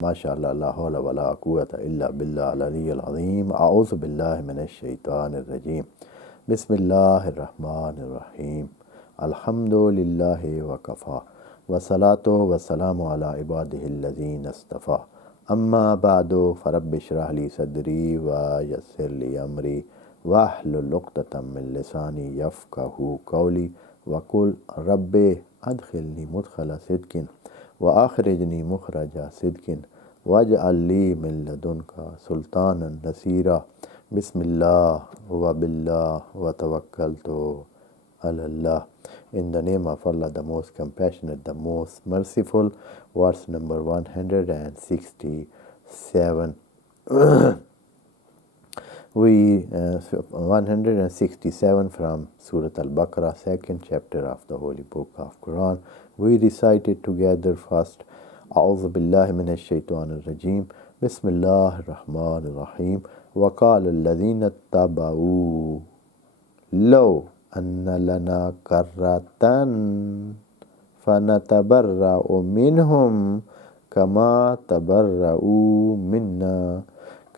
MashaAllah, la hawla wa la quwwata illa billah al-ali al-azim. A'udhu billahi minash shaitanir rajim. Bismillahir rahmanir rahim. Alhamdulillahi wa kafa. Wa salatu wa salamu ala ibadihi alladhina istafa. Amma ba'du, farabbi shrah li sadri wa yassir li amri wa ahlul 'uqdatam min lisani yafqahu qawli wa qul rabbi adkhilni mudkhala sidqin wa akhrijni mukhraja sidqin waj'al li min ladunka sultanan nasira. Bismillah wa billah wa tawakkaltu ala Allah. In the name of Allah, the most compassionate, the most merciful. Verse number 167. 167 from Surah Al-Baqarah, second chapter of the Holy Book of Quran. We recited together first, A'udhu billahi minash shaitanir rajim. Bismillahir rahmanir rahim. Wa qala alladhina ittaba'u law anna lana karratan fanatabarra'u minhum kama tabarra'u minna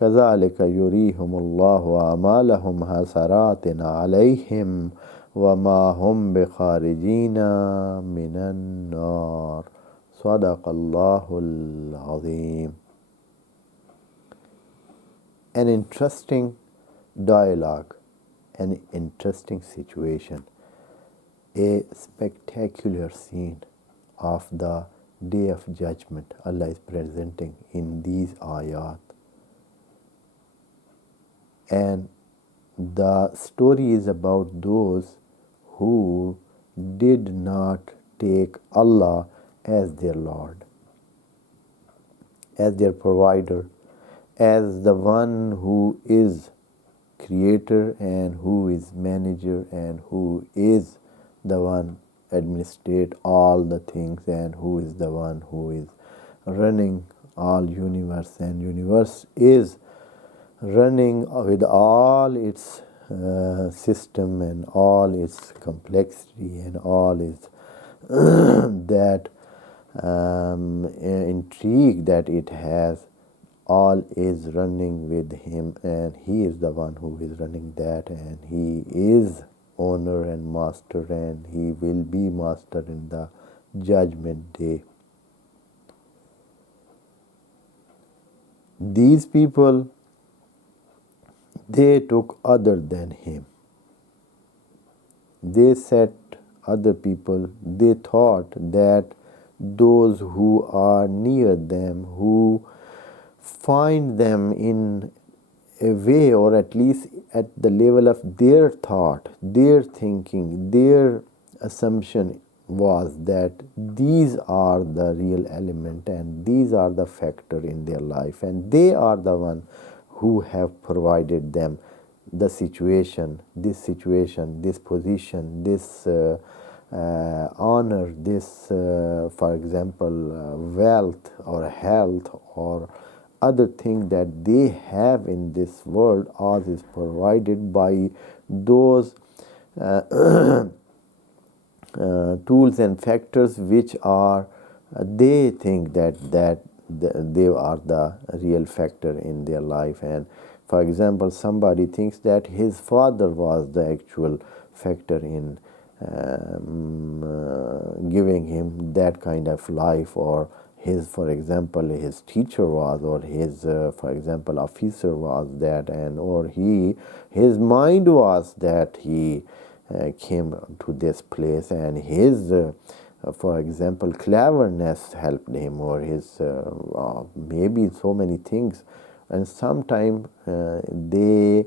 كذلك يريهم الله أعمالهم حسرات عليهم وما هم بخارجين من النار. صدق الله العظيم. An interesting dialogue, an interesting situation, a spectacular scene of the Day of Judgment Allah is presenting in these ayat. And the story is about those who did not take Allah as their Lord, as their provider, as the one who is creator and who is manager and who is the one administrate all the things and who is the one who is running all universe, and universe is running with all its system and all its complexity and all its that intrigue that it has, all is running with him, and he is the one who is running that, and he is owner and master, and he will be master in the judgment day. These people, they took other than him. They set other people, they thought that those who are near them, who find them in a way, or at least at the level of their thought, their thinking, their assumption was that these are the real element and these are the factor in their life, and they are the one who have provided them the situation, this position, this honor, this, for example, wealth or health or other thing that they have in this world, all is provided by those tools and factors which are, they think that they are the real factor in their life. And for example, somebody thinks that his father was the actual factor in giving him that kind of life, or his, for example, his teacher was, or his, for example, officer was that, and or his mind was that he came to this place, and his for example, cleverness helped him, or his maybe so many things. And sometimes they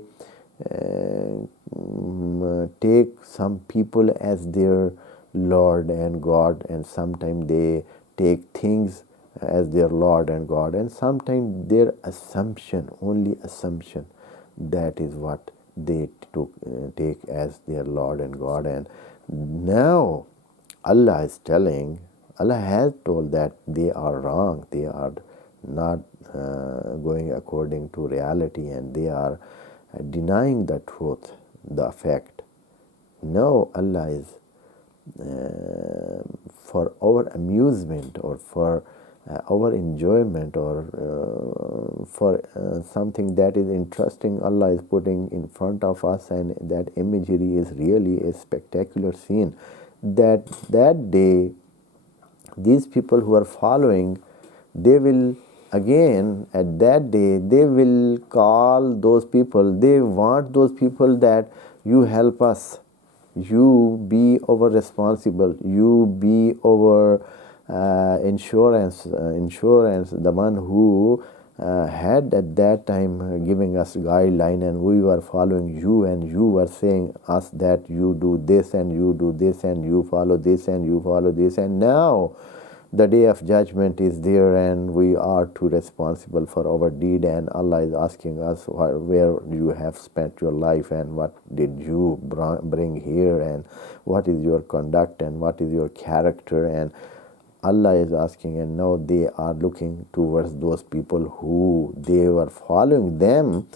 take some people as their Lord and God, and sometimes they take things as their Lord and God, and sometimes their assumption, only assumption, that is what they take as their Lord and God. And now Allah is telling, Allah has told that they are wrong, they are not going according to reality, and they are denying the truth, the fact. No, Allah is for our amusement or for our enjoyment or for something that is interesting, Allah is putting in front of us, and that imagery is really a spectacular scene. That day, these people who are following, they will again at that day they will call those people, they want those people that you help us, you be our responsible, you be our insurance, the one who had at that time giving us guideline, and we were following you, and you were saying us that you do this and you do this and you follow this and you follow this, and now the day of judgment is there, and we are too responsible for our deed, and Allah is asking us where you have spent your life, and what did you bring here, and what is your conduct, and what is your character, and Allah is asking, and now they are looking towards those people who they were following them,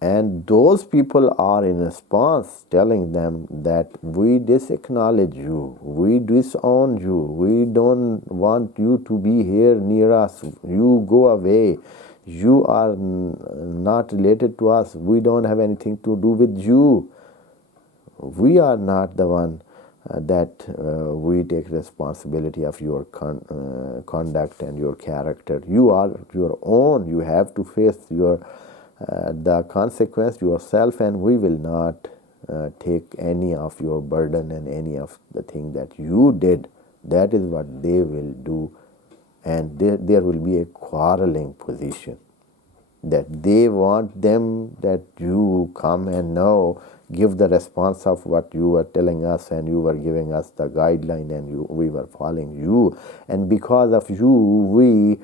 and those people are in response telling them that we disacknowledge you, we disown you, we don't want you to be here near us, you go away, you are not related to us, we don't have anything to do with you, we are not the one that we take responsibility of your conduct and your character. You are your own, you have to face your the consequence yourself, and we will not take any of your burden and any of the thing that you did. That is what they will do, and there will be a quarreling position, that they want them that you come and now give the response of what you were telling us, and you were giving us the guideline, and we were following you, and because of you we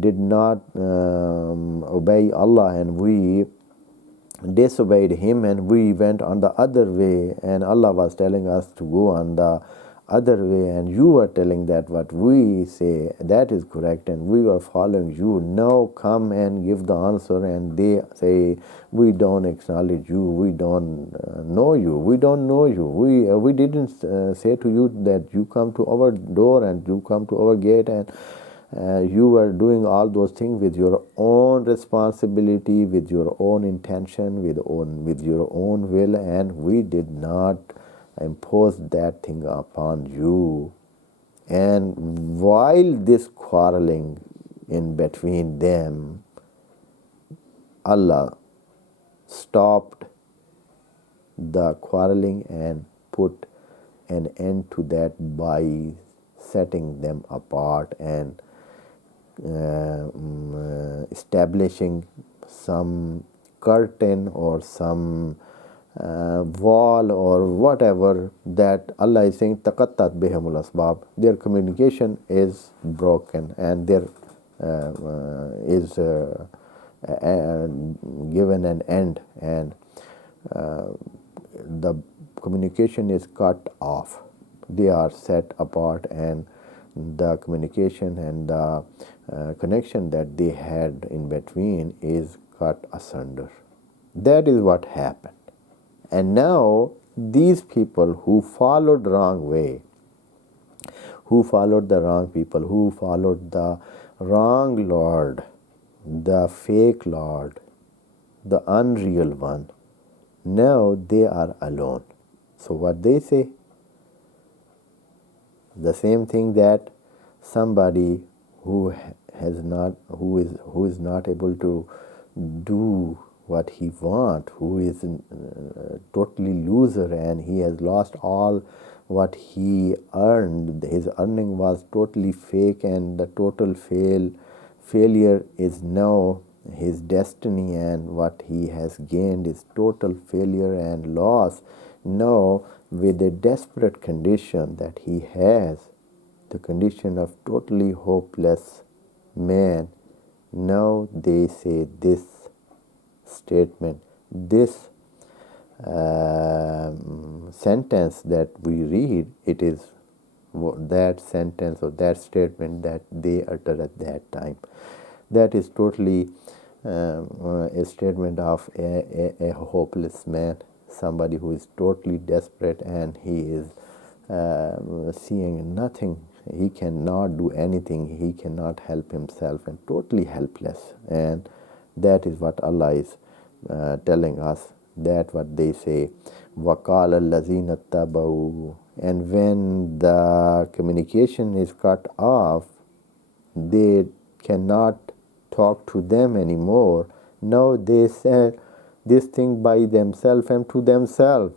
did not obey Allah, and we disobeyed him, and we went on the other way, and Allah was telling us to go on the other way, and you were telling that what we say that is correct, and we were following you. Now come and give the answer, and they say we don't acknowledge you, we don't know you, we don't know you, we didn't say to you that you come to our door and you come to our gate, and you were doing all those things with your own responsibility, with your own intention, with your own will, and we did not impose that thing upon you. And while this quarreling in between them, Allah stopped the quarreling and put an end to that by setting them apart and establishing some curtain or some wall or whatever, that Allah is saying taqattat bihimul asbab, their communication is broken, and there is given an end, and the communication is cut off, they are set apart, and the communication and the connection that they had in between is cut asunder. That is what happened. And now these people who followed wrong way, who followed the wrong people, who followed the wrong Lord, the fake Lord, the unreal one, now they are alone. So what they say? The same thing that somebody who is not able to do what he wants, who is totally loser, and he has lost all what he earned, his earning was totally fake, and the total failure is now his destiny, and what he has gained is total failure and loss. Now with a desperate condition that he has, the condition of totally hopeless man, now they say this statement, this sentence that we read, it is that sentence or that statement that they utter at that time. That is totally a statement of a hopeless man, somebody who is totally desperate, and he is seeing nothing he cannot do anything, he cannot help himself, and totally helpless. And that is what Allah is telling us, that what they say, وَقَالَ الَّذِينَ اتَّبَعُوا. And when the communication is cut off, they cannot talk to them anymore. Now they say this thing by themselves and to themselves,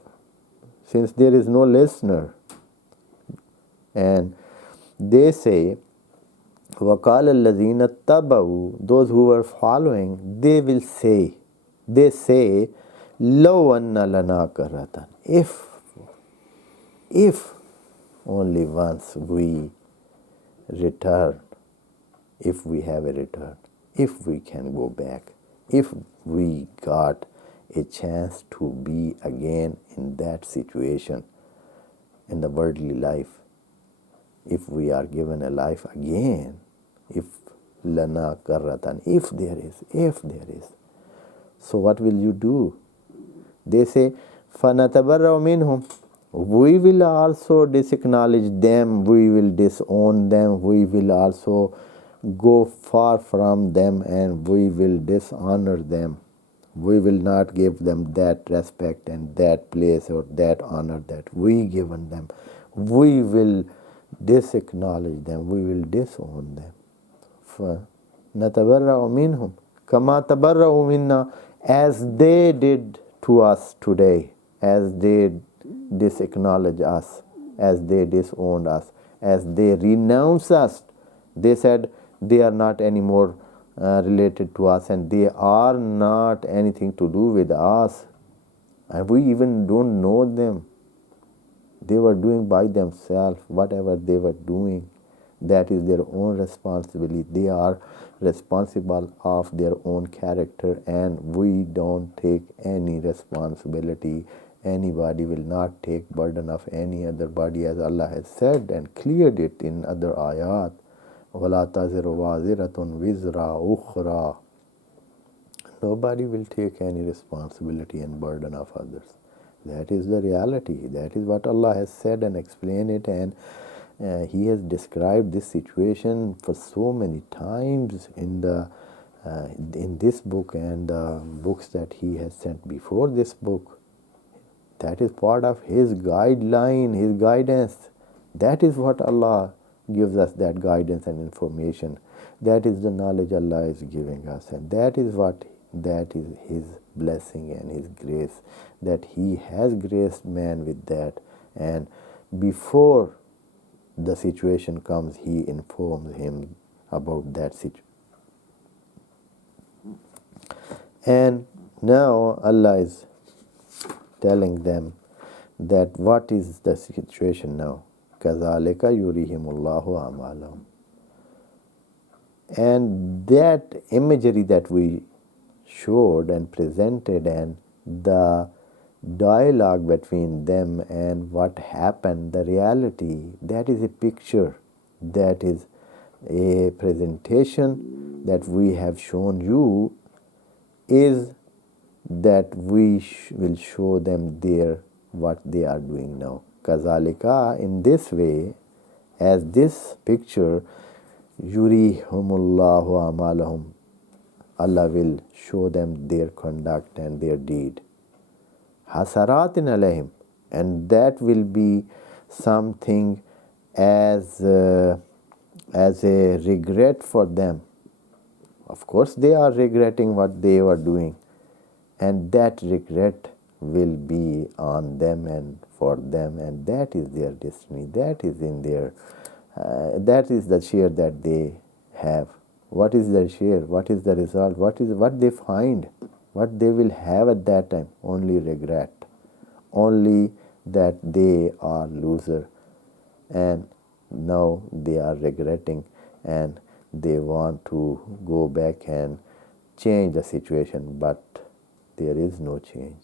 since there is no listener. And they say, وَقَالَ الَّذِينَ اتَّبَعُوا, those who were following, they say, لَوْ أَنَّ لَنَا كَرَّةً, if only once we return, if we have a return, if we can go back, if we got a chance to be again in that situation, in the worldly life, if we are given a life again, if lana karratan, if there is, so what will you do? They say, فَنَتَبَرَّأُ مِنْهُمْ, we will also disacknowledge them, we will disown them, we will also go far from them, and we will dishonor them. We will not give them that respect and that place or that honor that we given them. We will disacknowledge them, we will disown them. فَنَتَبَرَّأُ مِنْهُمْ كَمَا تَبَرَّأُوا مِنَّا, as they did to us today, as they disacknowledge us, as they disowned us, as they renounced us. They said they are not anymore related to us, and they are not anything to do with us, and we even don't know them. They were doing by themselves whatever they were doing. That is their own responsibility. They are responsible of their own character, and we don't take any responsibility. Anybody will not take burden of any other body, as Allah has said and cleared it in other ayat. وَلَا تَزِرُ وَازِرَةٌ وِزْرَ أُخْرَى. Nobody will take any responsibility and burden of others. That is the reality. That is what Allah has said and explained it, and He has described this situation for so many times in this book and the books that He has sent before this book. That is part of His guideline, His guidance. That is what Allah gives us, that guidance and information. That is the knowledge Allah is giving us, and that is His blessing and His grace, that He has graced man with that, and before the situation comes, He informs him about that situation. And now Allah is telling them that what is the situation now. كَذَلِكَ يُرِيهِمُ اللَّهُ أَعْمَالَهُمْ. And that imagery that we showed and presented, and the dialogue between them and what happened, the reality, that is a picture, that is a presentation that we have shown you, is that we will show them there what they are doing now. Kazalika, in this way, as this picture, yurihumullahu amalahum, Allah will show them their conduct and their deed. Hasaratin alayhim, and that will be something as a regret for them. Of course, they are regretting what they were doing, and that regret will be on them and for them, and that is their destiny. That is in their that is the share that they have. What is their share? What is the result? What they find? What they will have at that time? Only regret. Only that they are loser, and now they are regretting, and they want to go back and change the situation, but there is no change.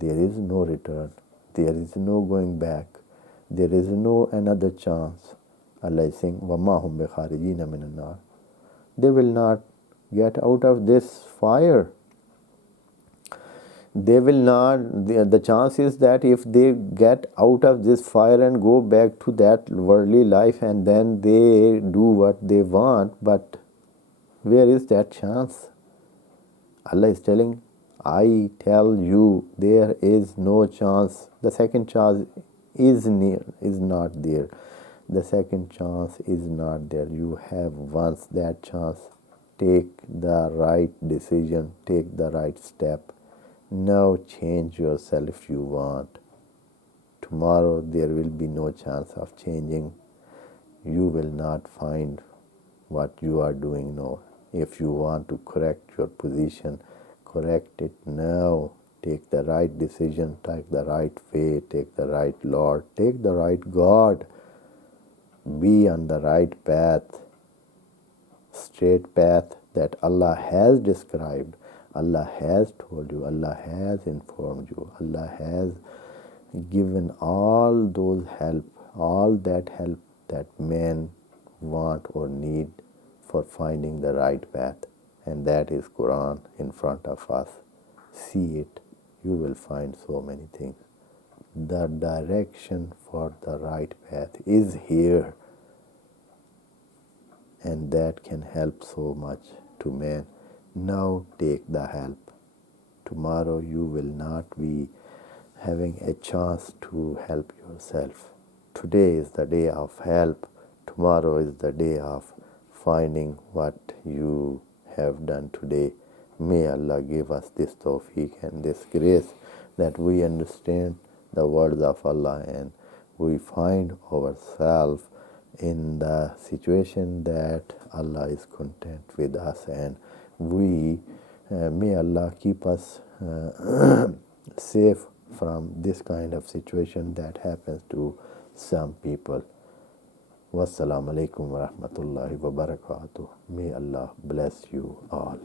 There is no return. There is no going back. There is no another chance. Allah is saying, وَمَا هُمْ بِخَارِجِينَ مِنَ النَّارِ. They will not get out of this fire. they will not, the chance is that if they get out of this fire and go back to that worldly life and then they do what they want, but where is that chance? Allah is telling, I tell you, there is no chance. The second chance is not there. The second chance is not there. You have once that chance. Take the right decision, take the right step. Now change yourself if you want. Tomorrow there will be no chance of changing. You will not find what you are doing now. If you want to correct your position, correct it now. Take the right decision, take the right way, take the right Lord, take the right God. Be on the right path, straight path that Allah has described. Allah has told you, Allah has informed you, Allah has given all those help, all that help that men want or need for finding the right path. And that is Quran in front of us. See it, you will find so many things. The direction for the right path is here, and that can help so much to man. Now take the help. Tomorrow you will not be having a chance to help yourself. Today is the day of help. Tomorrow is the day of finding what you have done today. May Allah give us this tawfiq and this grace that we understand the words of Allah and we find ourselves in the situation that Allah is content with us, and we may Allah keep us safe from this kind of situation that happens to some people. Wassalamu alaikum wa rahmatullahi wa barakatuh. May Allah bless you all.